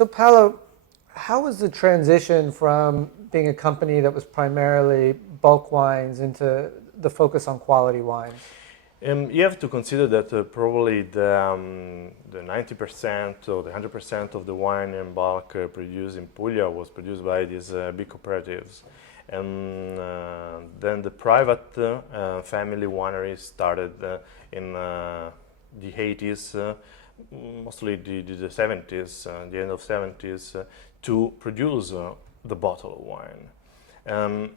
So Paolo, how was the transition from being a company that was primarily bulk wines into the focus on quality wines? You have to consider that probably the 90% or the 100% of the wine in bulk produced in Puglia was produced by these big cooperatives. And then the private family wineries started in the 80s, mostly the 70s, the end of 70s, to produce the bottle of wine.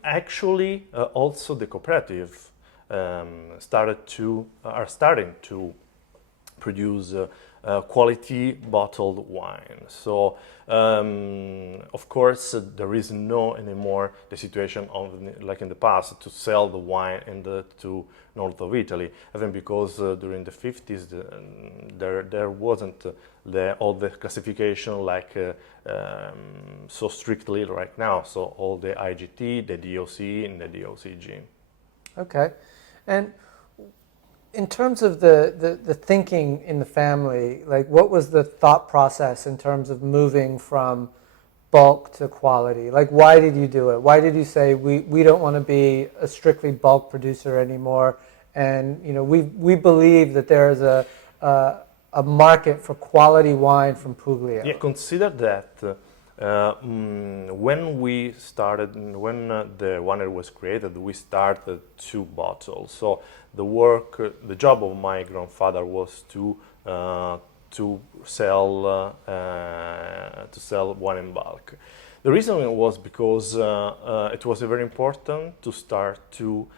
Actually, also the cooperative are starting to produce quality bottled wine. So, of course, there is no anymore the situation of like in the past to sell the wine to north of Italy, even because during the 50s there wasn't all the classification like so strictly right now. So all the IGT, the DOC, and the DOCG. Okay. And in terms of the thinking in the family, like what was the thought process in terms of moving from bulk to quality? Like why did you do it? Why did you say we don't want to be a strictly bulk producer anymore? And we believe that there is a market for quality wine from Puglia. Yeah, consider that when the winery was created, we started 2 bottles. So the job of my grandfather was to sell wine in bulk. The reason was because it was very important to start to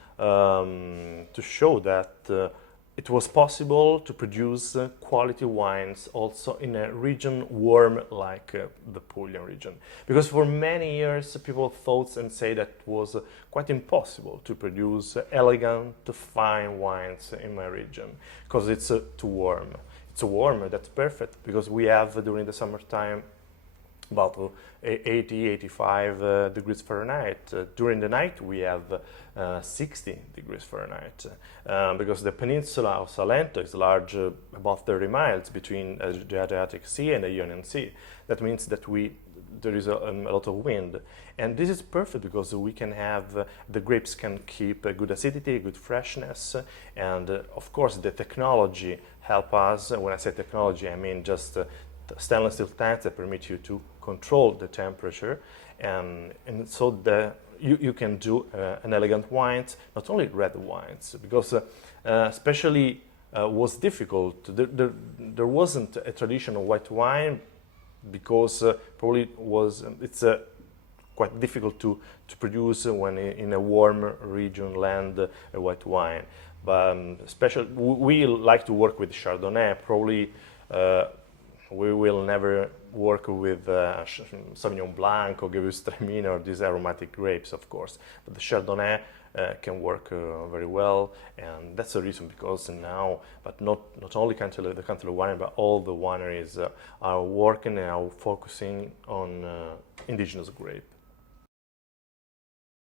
show that it was possible to produce quality wines also in a region warm like the Puglia region. Because for many years people thought and say that it was quite impossible to produce elegant, fine wines in my region because it's too warm. It's warm, that's perfect, because we have during the summertime about 80, 85 degrees Fahrenheit. During the night we have 60 degrees Fahrenheit because the peninsula of Salento is large, about 30 miles between the Adriatic Sea and the Ionian Sea. That means that there is a lot of wind, and this is perfect because we can have the grapes can keep a good acidity, good freshness, and of course the technology help us. When I say technology, I mean just stainless steel tanks that permit you to control the temperature, and so you can do an elegant wines, not only red wines, because especially was difficult. There wasn't a traditional white wine because probably it's quite difficult to produce when in a warm region land a white wine. But especially we like to work with Chardonnay. Probably we will never work with Sauvignon Blanc or Gewürztraminer or these aromatic grapes, of course. But the Chardonnay can work very well, and that's the reason because now, but not only the Cantele Winery, but all the wineries are working and are focusing on indigenous grape.